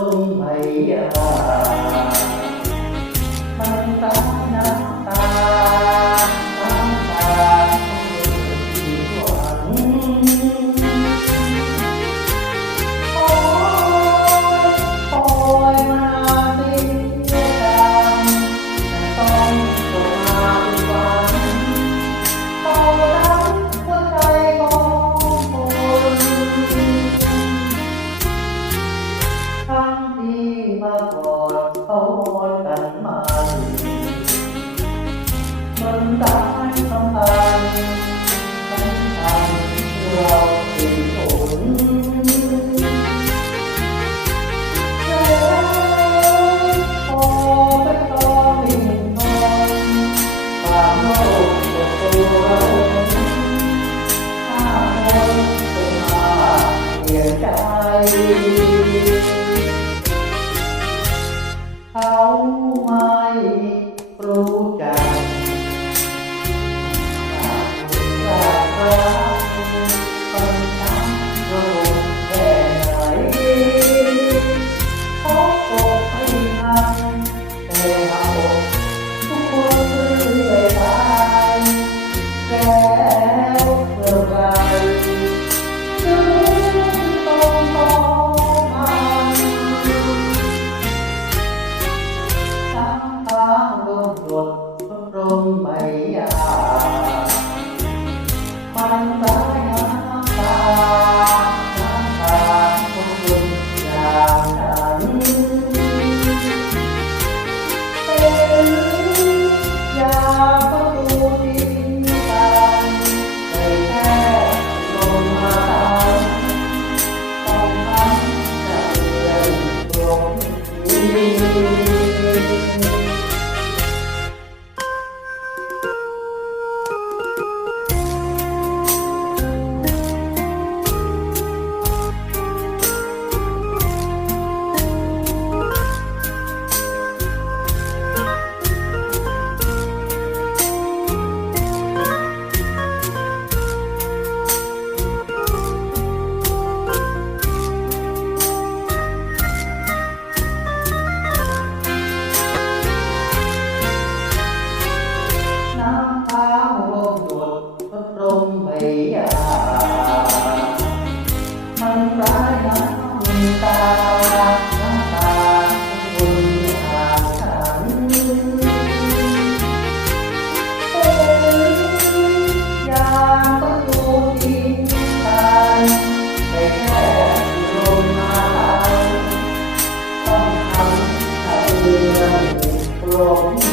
东北呀 เ me. มันร้ายน้ำตาน้ำตาคนที่ห่างกันเป็นยามประตูดินตันแต่แค่ลมมาต้องทำให้เรือนกลม